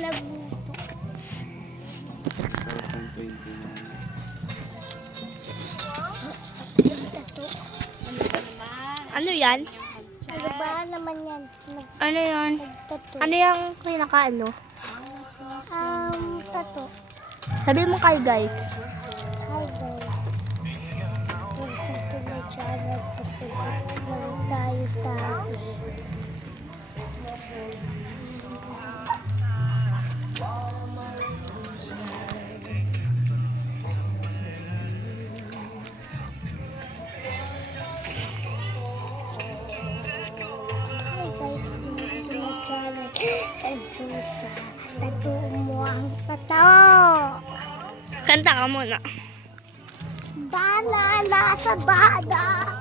nagluto. Sarap ng 29. Ito. Ano yan? Ano ba naman yan? Ano yan? Nagtato. Ano yung pinakaano? Tato. Sabi mo kay guys. Hi guys. Welcome to my channel. Pasukat lang tayo tayo. Hi guys. Welcome to my channel. Ito sa tato mo ang tato. Kanta ka muna. Bana nasa bada.